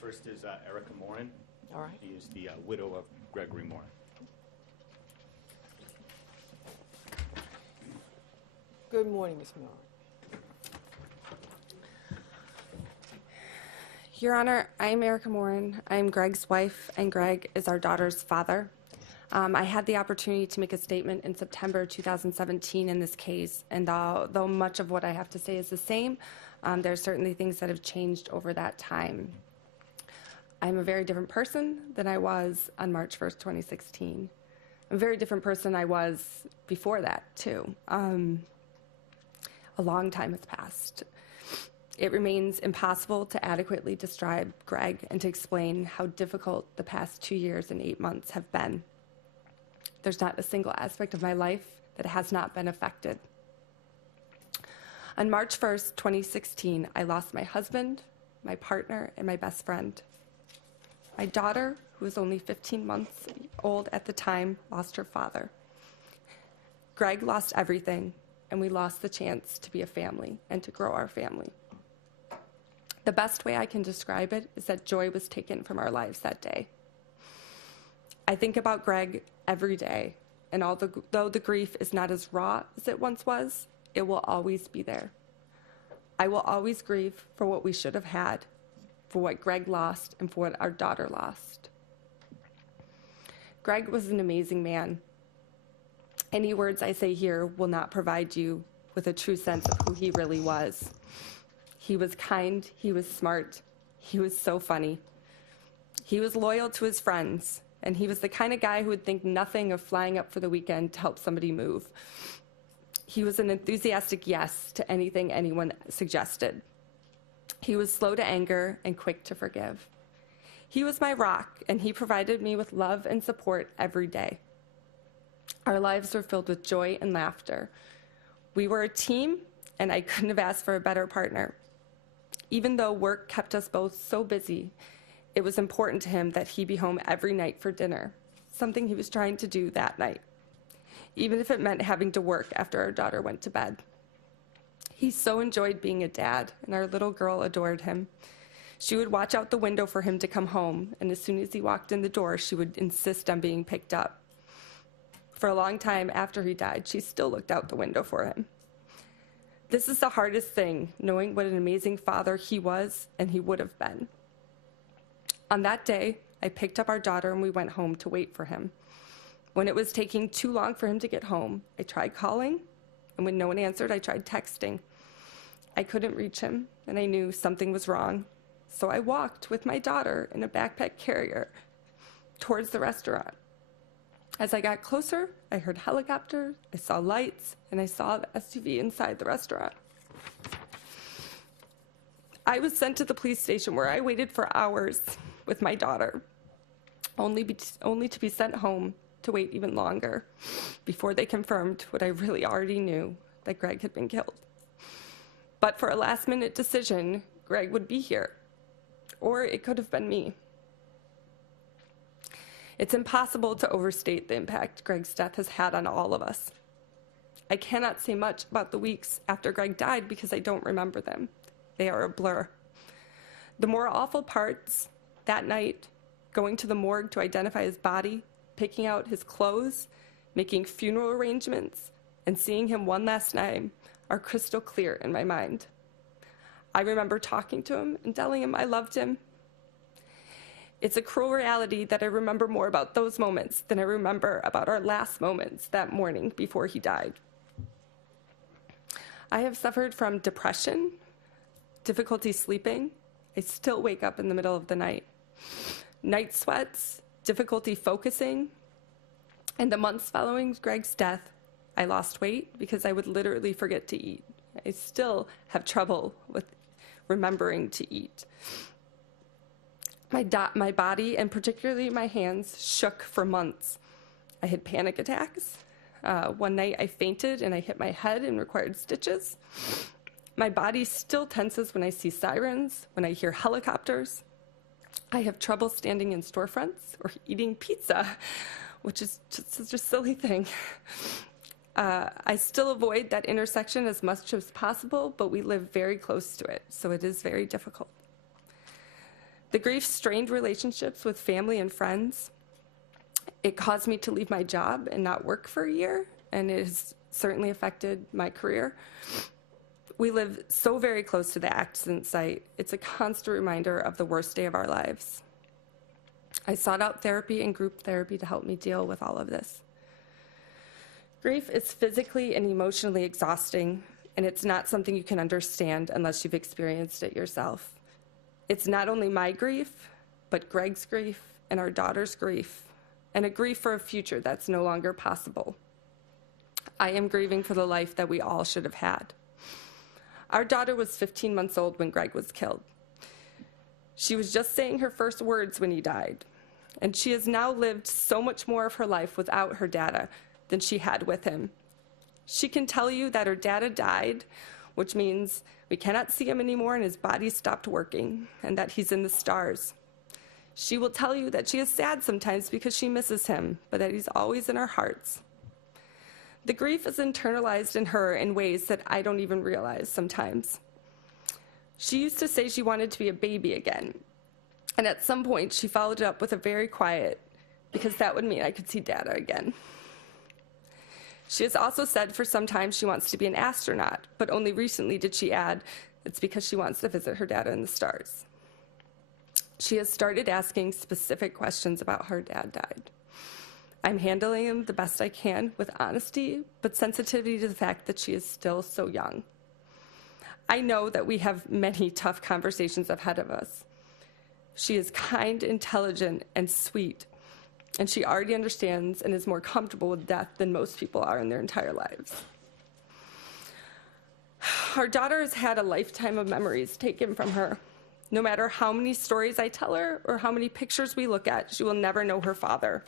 First is Erika Morin. All right. She is the widow of Gregory Morin. Good morning, Ms. Morin. Your Honor, I'm Erika Morin. I'm Greg's wife, and Greg is our daughter's father. I had the opportunity to make a statement in September 2017 in this case, and though much of what I have to say is the same, there are certainly things that have changed over that time. I'm a very different person than I was on March 1st, 2016. I'm a very different person than I was before that, too. A long time has passed. It remains impossible to adequately describe Greg and to explain how difficult the past 2 years and 8 months have been. There's not a single aspect of my life that has not been affected. On March 1st, 2016, I lost my husband, my partner, and my best friend. My daughter, who was only 15 months old at the time, lost her father. Greg lost everything, and we lost the chance to be a family and to grow our family. The best way I can describe it is that joy was taken from our lives that day. I think about Greg every day, and though the grief is not as raw as it once was, it will always be there. I will always grieve for what we should have had, for what Greg lost, and for what our daughter lost. Greg was an amazing man. Any words I say here will not provide you with a true sense of who he really was. He was kind, he was smart, he was so funny. He was loyal to his friends, and he was the kind of guy who would think nothing of flying up for the weekend to help somebody move. He was an enthusiastic yes to anything anyone suggested. He was slow to anger and quick to forgive. He was my rock, and he provided me with love and support every day. Our lives were filled with joy and laughter. We were a team, and I couldn't have asked for a better partner. Even though work kept us both so busy, it was important to him that he be home every night for dinner, something he was trying to do that night, even if it meant having to work after our daughter went to bed. He so enjoyed being a dad, and our little girl adored him. She would watch out the window for him to come home, and as soon as he walked in the door, she would insist on being picked up. For a long time after he died, she still looked out the window for him. This is the hardest thing, knowing what an amazing father he was and he would have been. On that day, I picked up our daughter and we went home to wait for him. When it was taking too long for him to get home, I tried calling, and when no one answered, I tried texting. I couldn't reach him, and I knew something was wrong, so I walked with my daughter in a backpack carrier towards the restaurant. As I got closer, I heard helicopters, I saw lights, and I saw the S.U.V. inside the restaurant. I was sent to the police station where I waited for hours with my daughter, only to be sent home to wait even longer before they confirmed what I really already knew, that Greg had been killed. But for a last-minute decision, Greg would be here, or it could have been me. It's impossible to overstate the impact Greg's death has had on all of us. I cannot say much about the weeks after Greg died because I don't remember them. They are a blur. The more awful parts, that night, going to the morgue to identify his body, picking out his clothes, making funeral arrangements, and seeing him one last time are crystal clear in my mind. I remember talking to him and telling him I loved him. It's a cruel reality that I remember more about those moments than I remember about our last moments that morning before he died. I have suffered from depression, difficulty sleeping. I still wake up in the middle of the night. Night sweats, difficulty focusing. In the months following Greg's death, I lost weight because I would literally forget to eat. I still have trouble with remembering to eat. My body, and particularly my hands, shook for months. I had panic attacks. One night I fainted and I hit my head and required stitches. My body still tenses when I see sirens, when I hear helicopters. I have trouble standing in storefronts or eating pizza, which is just such a silly thing. I still avoid that intersection as much as possible, but we live very close to it, so it is very difficult. The grief strained relationships with family and friends. It caused me to leave my job and not work for a year, and it has certainly affected my career. We live so very close to the accident site. It's a constant reminder of the worst day of our lives. I sought out therapy and group therapy to help me deal with all of this. Grief is physically and emotionally exhausting, and it's not something you can understand unless you've experienced it yourself. It's not only my grief, but Greg's grief and our daughter's grief, and a grief for a future that's no longer possible. I am grieving for the life that we all should have had. Our daughter was 15 months old when Greg was killed. She was just saying her first words when he died, and she has now lived so much more of her life without her dada than she had with him. She can tell you that her dada died, which means we cannot see him anymore and his body stopped working, and that he's in the stars. She will tell you that she is sad sometimes because she misses him, but that he's always in our hearts. The grief is internalized in her in ways that I don't even realize sometimes. She used to say she wanted to be a baby again, and at some point she followed it up with a very quiet, because that would mean I could see Dada again. She has also said for some time she wants to be an astronaut, but only recently did she add it's because she wants to visit her Dada in the stars. She has started asking specific questions about how her dad died. I'm handling him the best I can with honesty, but sensitivity to the fact that she is still so young. I know that we have many tough conversations ahead of us. She is kind, intelligent, and sweet, and she already understands and is more comfortable with death than most people are in their entire lives. Our daughter has had a lifetime of memories taken from her. No matter how many stories I tell her or how many pictures we look at, she will never know her father.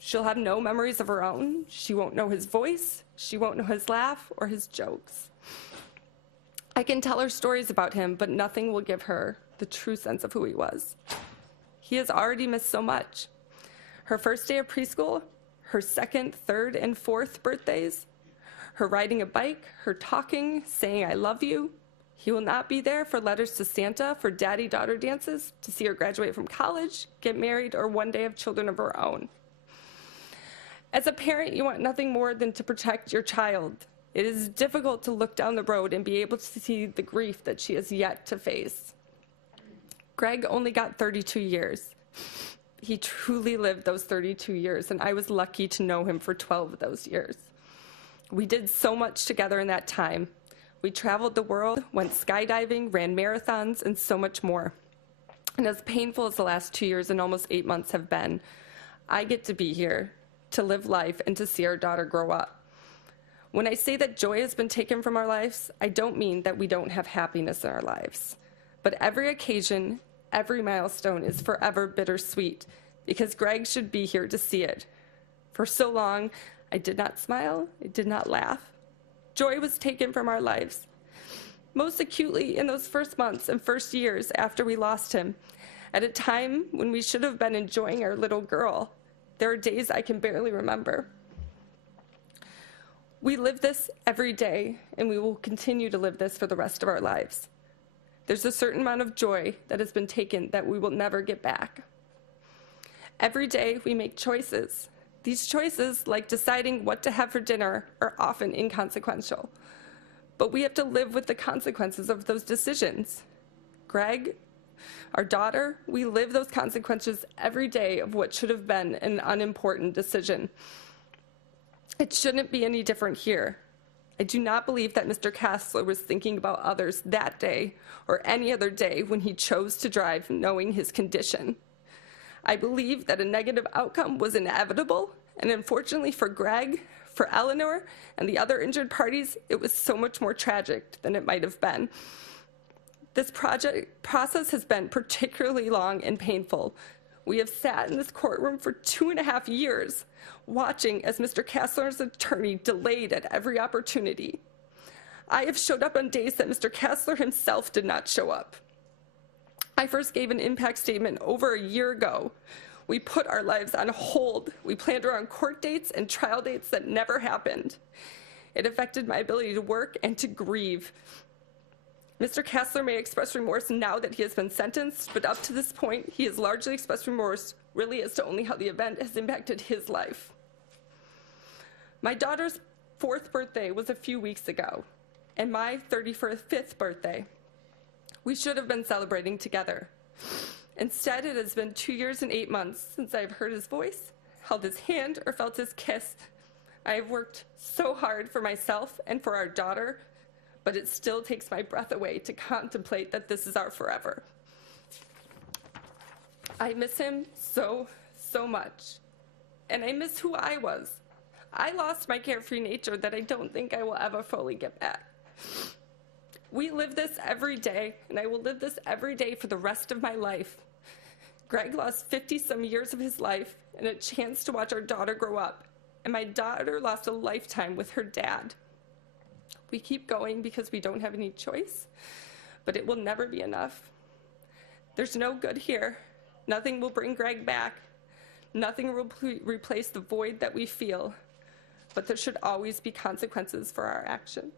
She'll have no memories of her own. She won't know his voice. She won't know his laugh or his jokes. I can tell her stories about him, but nothing will give her the true sense of who he was. He has already missed so much. Her first day of preschool, her second, third, and fourth birthdays, her riding a bike, her talking, saying I love you. He will not be there for letters to Santa, for daddy-daughter dances, to see her graduate from college, get married, or one day have children of her own. As a parent, you want nothing more than to protect your child. It is difficult to look down the road and be able to see the grief that she has yet to face. Greg only got 32 years. He truly lived those 32 years, and I was lucky to know him for 12 of those years. We did so much together in that time. We traveled the world, went skydiving, ran marathons, and so much more. And as painful as the last 2 years and almost 8 months have been, I get to be here to live life and to see our daughter grow up. When I say that joy has been taken from our lives, I don't mean that we don't have happiness in our lives. But every occasion, every milestone is forever bittersweet, because Greg should be here to see it. For so long, I did not smile, I did not laugh. Joy was taken from our lives. Most acutely in those first months and first years after we lost him, at a time when we should have been enjoying our little girl. There are days I can barely remember. We live this every day, and we will continue to live this for the rest of our lives. There's a certain amount of joy that has been taken that we will never get back. Every day we make choices. These choices, like deciding what to have for dinner, are often inconsequential. But we have to live with the consequences of those decisions. Greg, our daughter, we live those consequences every day of what should have been an unimportant decision. It shouldn't be any different here. I do not believe that Mr. Casler was thinking about others that day or any other day when he chose to drive knowing his condition. I believe that a negative outcome was inevitable, and unfortunately for Greg, for Eleanor, and the other injured parties, it was so much more tragic than it might have been. This process has been particularly long and painful. We have sat in this courtroom for 2.5 years, watching as Mr. Casler's attorney delayed at every opportunity. I have showed up on days that Mr. Casler himself did not show up. I first gave an impact statement over a year ago. We put our lives on hold. We planned around court dates and trial dates that never happened. It affected my ability to work and to grieve. Mr. Casler may express remorse now that he has been sentenced, but up to this point, he has largely expressed remorse really as to only how the event has impacted his life. My daughter's 4th birthday was a few weeks ago, and my 35th birthday. We should have been celebrating together. Instead, it has been 2 years and 8 months since I have heard his voice, held his hand, or felt his kiss. I have worked so hard for myself and for our daughter, but it still takes my breath away to contemplate that this is our forever. I miss him so, so much. And I miss who I was. I lost my carefree nature that I don't think I will ever fully get back. We live this every day, and I will live this every day for the rest of my life. Greg lost 50-some years of his life and a chance to watch our daughter grow up, and my daughter lost a lifetime with her dad. We keep going because we don't have any choice, but it will never be enough. There's no good here. Nothing will bring Greg back. Nothing will replace the void that we feel, but there should always be consequences for our actions.